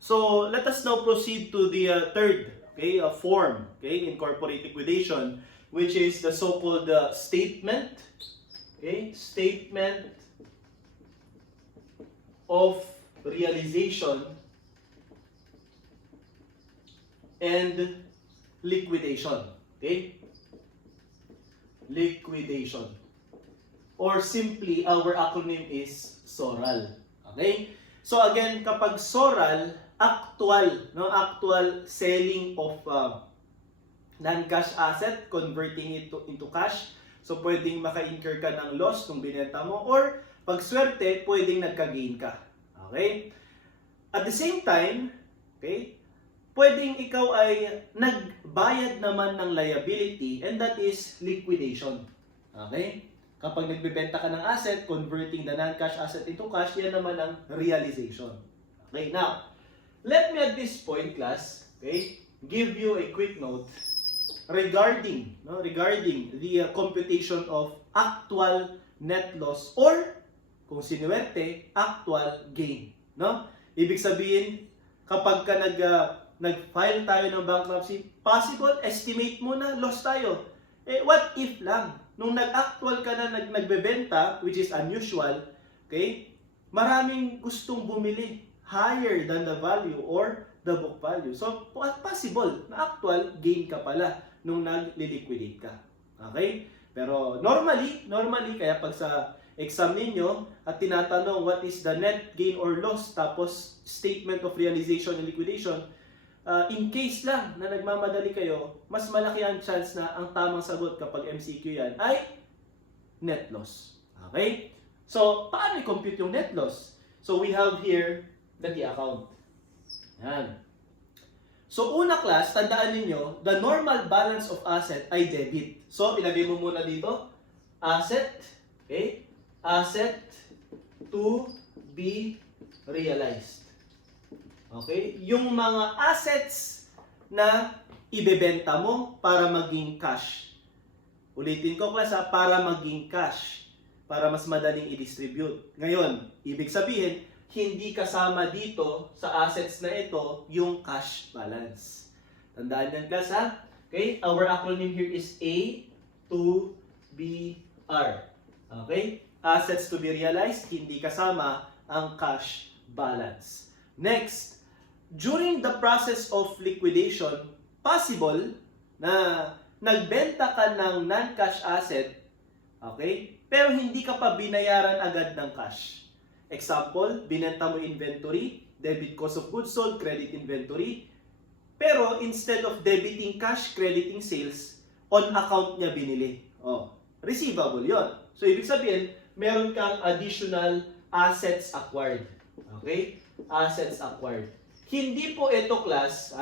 So let us now proceed to the third form in corporate liquidation, which is the so-called statement, statement of realization and liquidation. Liquidation. Or simply, our acronym is SORAL. Okay? So again, kapag SORAL, actual selling of non-cash asset, converting it into cash. So pwedeng maka-incur ka ng loss nung binenta mo, or pag swerte, pwedeng nagka-gain ka. Okay? At the same time, pwedeng ikaw ay nagbayad naman ng liability, and that is liquidation. Okay? Kapag nagbebenta ka ng asset, converting the non-cash asset into cash, yan naman ang realization. Okay, now, let me at this point, class, give you a quick note regarding the computation of actual net loss, or kung sinuwerte, actual gain. No? Ibig sabihin, kapag ka nag-file tayo ng bankruptcy, possible, estimate mo na loss tayo. What if lang? Nung nag-actual ka na nagbebenta, which is unusual, maraming gustong bumili higher than the value or the book value. So, possible na actual gain ka pala nung nag-liquidate ka. Okay? Pero normally, kaya pag sa exam ninyo at tinatanong what is the net gain or loss, tapos statement of realization and liquidation, in case lang na nagmamadali kayo, mas malaki ang chance na ang tamang sagot kapag MCQ yan ay net loss. Okay? So, paano i-compute yung net loss? So, we have here the key account. Yan. So, una class, tandaan ninyo, the normal balance of asset ay debit. So, ilagay mo muna dito, asset, asset to be realized. Okay? Yung mga assets na ibebenta mo para maging cash. Ulitin ko class para maging cash. Para mas madaling i-distribute. Ngayon, ibig sabihin, hindi kasama dito sa assets na ito yung cash balance. Tandaan yan class ha? Okay? Our acronym here is A to B R. Okay? Assets to be realized, hindi kasama ang cash balance. Next, during the process of liquidation, possible na nagbenta ka ng non-cash asset, pero hindi ka pa binayaran agad ng cash. Example, binenta mo inventory, debit cost of goods sold, credit inventory, pero instead of debiting cash, crediting sales, on account niya binili. Receivable yon. So, ibig sabihin, meron kang additional assets acquired. Okay? Assets acquired. Hindi po ito class,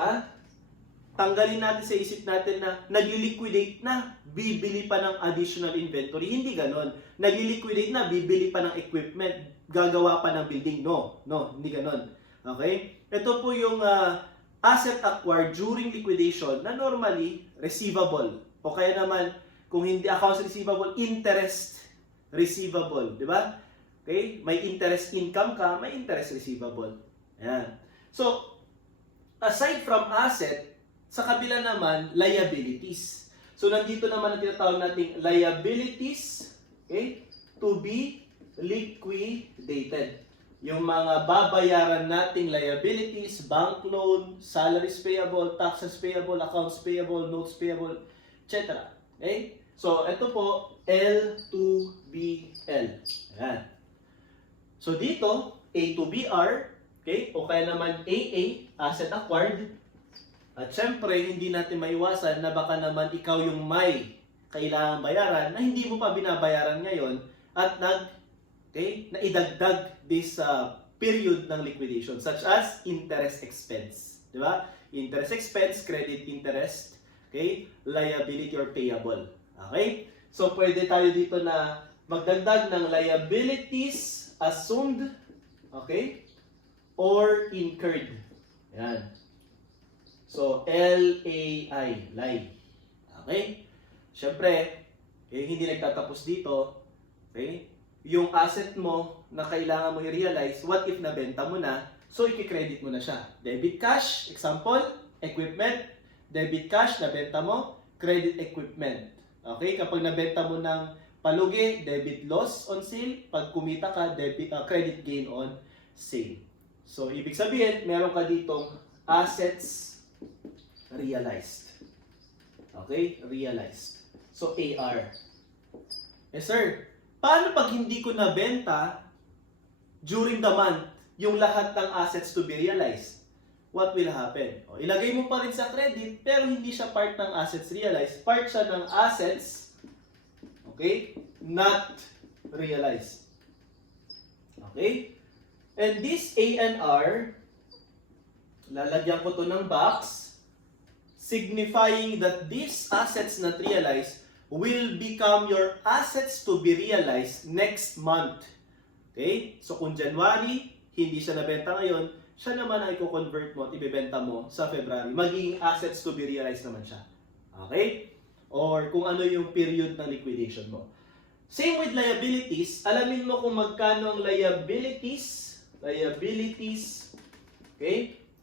tanggalin natin sa isip natin na nag-liquidate na, bibili pa ng additional inventory. Hindi ganon. Nag-liquidate na, bibili pa ng equipment, gagawa pa ng building. No, hindi ganon. Okay? Ito po yung asset acquired during liquidation na normally receivable. O kaya naman, kung hindi accounts receivable, interest receivable. Di ba? Okay? May interest income ka, may interest receivable. Ayan. So, aside from asset, sa kabila naman, liabilities. So, nandito naman ang tinatawag nating liabilities, to be liquidated. Yung mga babayaran nating liabilities, bank loan, salaries payable, taxes payable, accounts payable, notes payable, etc. Okay? So, ito po, L to BL. Ayan. So, dito, A to BR, o kaya naman AA, asset acquired. At syempre, hindi natin maiwasan na baka naman ikaw yung may kailangang bayaran na hindi mo pa binabayaran ngayon at naidagdag this period ng liquidation, such as interest expense. Di ba? Interest expense, credit interest, liability or payable. Okay? So, pwede tayo dito na magdagdag ng liabilities assumed, or incurred. Yan. So, LAI, lie. Okay? Siyempre, hindi nagtatapos dito. Yung asset mo na kailangan mo i-realize, what if nabenta mo na? So, i-credit mo na siya. Debit cash, example, equipment, debit cash, nabenta mo, credit equipment. Okay? Kapag nabenta mo ng palugi, debit loss on sale. Pag kumita ka, credit gain on sale. So, ibig sabihin, meron ka ditong assets realized. Okay? Realized. So, AR. Yes, sir. Paano pag hindi ko nabenta during the month yung lahat ng assets to be realized? What will happen? O, ilagay mo pa rin sa credit, pero hindi siya part ng assets realized. Part siya ng assets, okay, not realized. Okay? And this A and R, lalagyan ko to ng box, signifying that these assets not realized will become your assets to be realized next month. Okay? So kung January, hindi siya nabenta ngayon, siya naman ang i-convert mo at ibebenta mo sa February. Magiging assets to be realized naman siya. Okay? Or kung ano yung period ng liquidation mo. Same with liabilities. Alamin mo kung magkano ang liabilities, okay,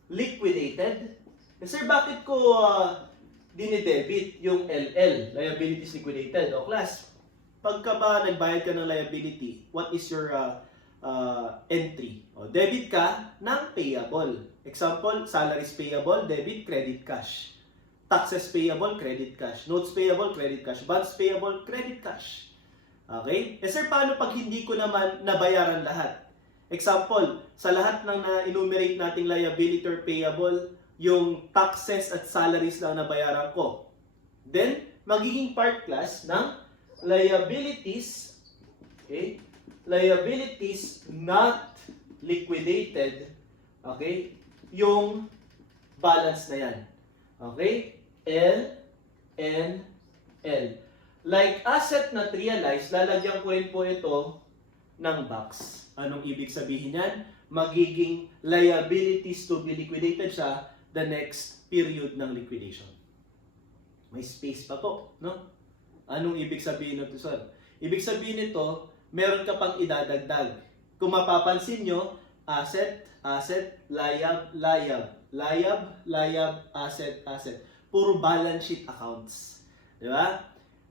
liquidated. Sir, bakit ko dinidebit yung LL, liabilities liquidated? O class, pagka ba nagbayad ka ng liability, what is your entry? O, debit ka ng payable. Example, salaries payable, debit, credit, cash. Taxes payable, credit, cash. Notes payable, credit, cash. Bonds payable, credit, cash. Okay? Sir, paano pag hindi ko naman nabayaran lahat? Example, sa lahat ng na-enumerate nating liability or payable, yung taxes at salaries lang nabayaran ko. Then, magiging part class ng liabilities, okay? Liabilities not liquidated, okay? Yung balance na yan. Okay? L, N, L. Like asset not realized, lalagyan ko rin po ito ng box. Anong ibig sabihin yan? Magiging liabilities to be liquidated siya the next period ng liquidation. May space pa po, no? Anong ibig sabihin nito, sir? Ibig sabihin nito, meron ka pang idadagdag. Kung mapapansin nyo, asset, asset, layab, layab, layab, layab, asset, asset. Puro balance sheet accounts. Di ba?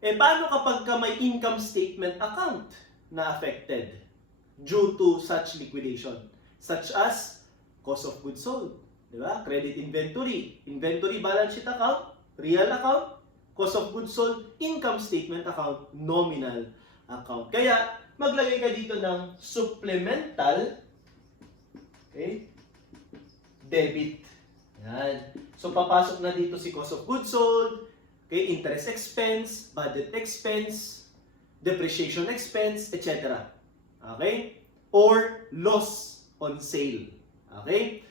Paano kapag ka may income statement account na affected due to such liquidation? Such as cost of goods sold. Di ba? Credit inventory. Inventory balance sheet account, real account, cost of goods sold, income statement account, nominal account. Kaya, maglagay ka dito ng supplemental, okay, debit. Yan. So, papasok na dito si cost of goods sold, okay, interest expense, budget expense, depreciation expense, etc. Okay? Or loss on sale. Okay?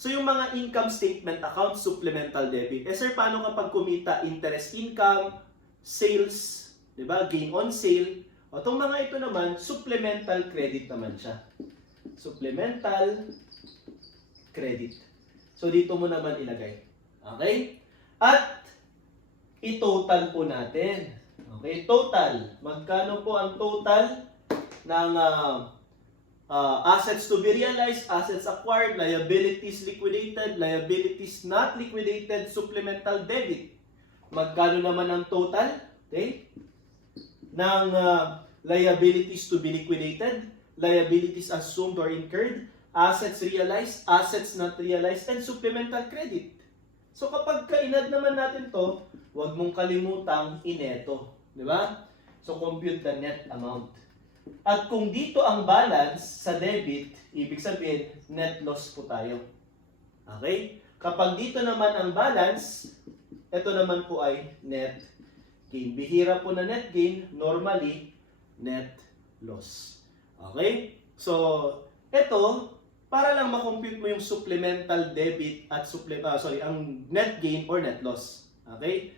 So, yung mga income statement account, supplemental debit. Sir, paano kapag kumita interest income, sales, di ba? Gain on sale. O, itong mga ito naman, supplemental credit naman siya. Supplemental credit. So, dito mo naman ilagay. Okay? At, i-total po natin. Okay? Total. Magkano po ang total ng assets to be realized, assets acquired, liabilities liquidated, liabilities not liquidated, supplemental debit. Magkano naman ang total? Okay? Ng liabilities to be liquidated, liabilities assumed or incurred, assets realized, assets not realized, and supplemental credit. So kapag ka-inad naman natin to, huwag mong kalimutang ineto. Di ba? So compute the net amount. At kung dito ang balance sa debit, ibig sabihin, net loss po tayo. Okay? Kapag dito naman ang balance, ito naman po ay net gain. Bihira po na net gain, normally, net loss. Okay? So, ito, para lang makompute mo yung supplemental debit at ang net gain or net loss. Okay?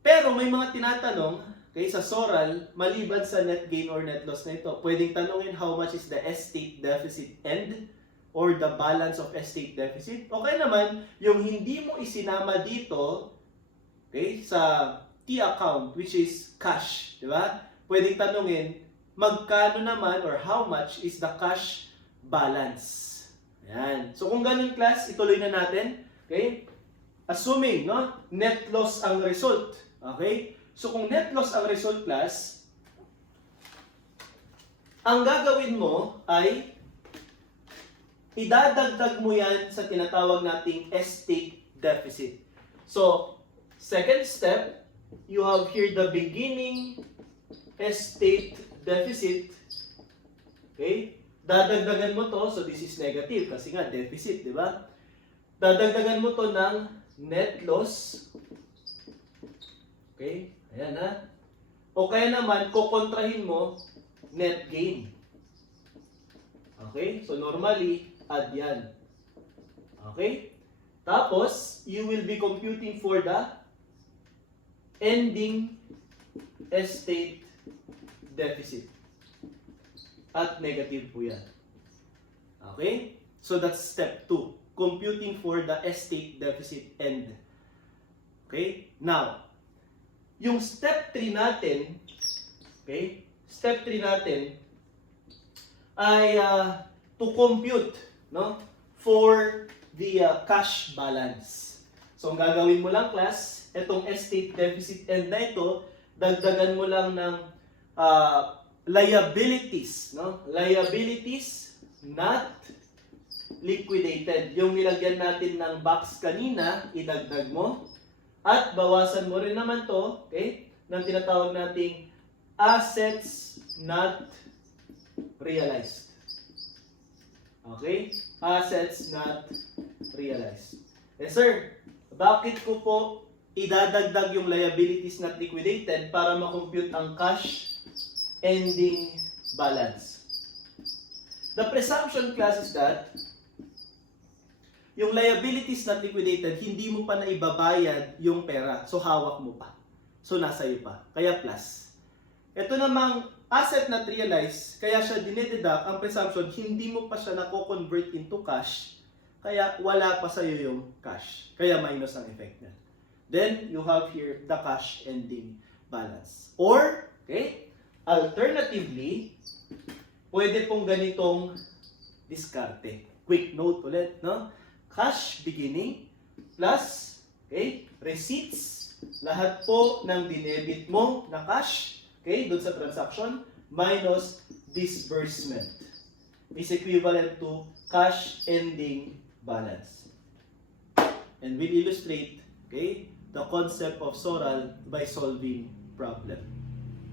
Pero may mga tinatanong, okay, sa SORAL, maliban sa net gain or net loss na ito, pwedeng tanungin how much is the estate deficit end or the balance of estate deficit. Okay naman, yung hindi mo isinama dito, okay, sa T account, which is cash, di ba? Pwedeng tanungin, magkano naman or how much is the cash balance? Ayan. So kung ganun class, ituloy na natin. Okay? Assuming, no, net loss ang result. Okay? So kung net loss ang result class, ang gagawin mo ay idadagdag mo yan sa tinatawag nating estate deficit. So, second step, you have here the beginning estate deficit. Okay? Dadagdagan mo to, so this is negative kasi nga deficit, di ba? Dadagdagan mo to ng net loss. Okay? Ayan ha. O kaya naman, kukontrahin mo net gain. Okay? So normally, add yan. Okay? Tapos, you will be computing for the ending estate deficit. At negative po yan. Okay? So that's step 2. Computing for the estate deficit end. Okay? Now, yung step 3 natin, okay? Step 3 natin ay to compute, no, for the cash balance. So, ang gagawin mo lang, class, itong estate deficit end na ito, dagdagan mo lang ng liabilities, no? Liabilities not liquidated. Yung nilagyan natin ng box kanina, idagdag mo. At bawasan mo rin naman to, okay, ng tinatawag nating assets not realized. Okay? Assets not realized. Yes, sir. Bakit ko po idadagdag yung liabilities not liquidated para makompute ang cash ending balance? The presumption class is that yung liabilities not liquidated, hindi mo pa naibabayad yung pera. So, hawak mo pa. So, nasa iyo pa. Kaya plus. Ito namang asset not realized, kaya siya dinededuct, ang presumption, hindi mo pa siya nako-convert into cash, kaya wala pa sa iyo yung cash. Kaya minus ang effect niya. Then, you have here the cash ending balance. Or, okay, alternatively, pwede pong ganitong diskarte. Quick note ulit, no? Cash beginning plus, okay, receipts, lahat po ng dinebit mo na cash, okay, doon sa transaction, minus disbursement is equivalent to cash ending balance. And we'll illustrate, okay, the concept of SORAL by solving problem.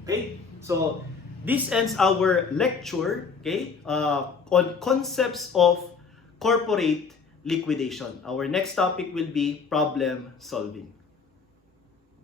Okay, so this ends our lecture, okay, on concepts of corporate liquidation. Our next topic will be problem solving.